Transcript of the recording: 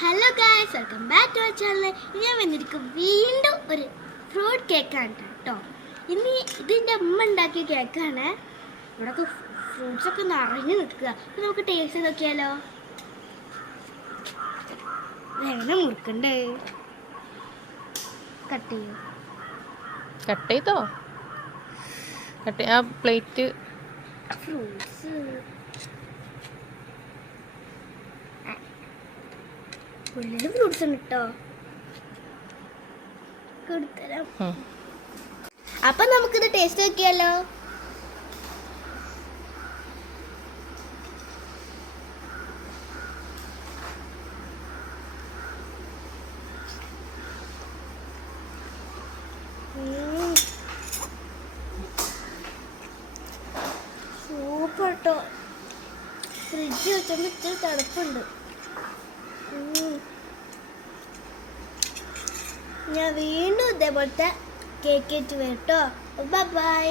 Hello guys, welcome back to our channel. ഞാൻ വന്നിരിക്കും വീണ്ടും ഒരു ഫ്രൂട്ട് കേക്കാണ് കേട്ടോ. ഇന്ന് ഇതിൻ്റെ അമ്മ ഉണ്ടാക്കിയ കേക്കാണ്. ഇവിടെയൊക്കെ ഫ്രൂട്ട്സ് ഒക്കെ നിറഞ്ഞു നിൽക്കുക. അപ്പം നമുക്ക് ടേസ്റ്റ് നോക്കിയാലോ. എങ്ങനെ മുറുക്കണ്ടേ? കട്ട് ചെയ്യോ? കട്ട് ചെയ്തോ? ആ പ്ലേറ്റ് ഫ്രൂട്ട്സ് ഉള്ളിൽ ഫ്രൂട്ട്സ് ഉണ്ട് കേട്ടോ. കൊടുത്തരാം. അപ്പൊ നമുക്കിത് ടേസ്റ്റ് നോക്കിയാലോ. സൂപ്പർ കേട്ടോ. ഫ്രിഡ്ജ് വെച്ചോണ്ട് ഇത്തിരി തണുപ്പുണ്ട്. ഞാൻ വീണ്ടും ഇതേപോലത്തെ കേക്ക് വരും കേട്ടോ. Bye bye.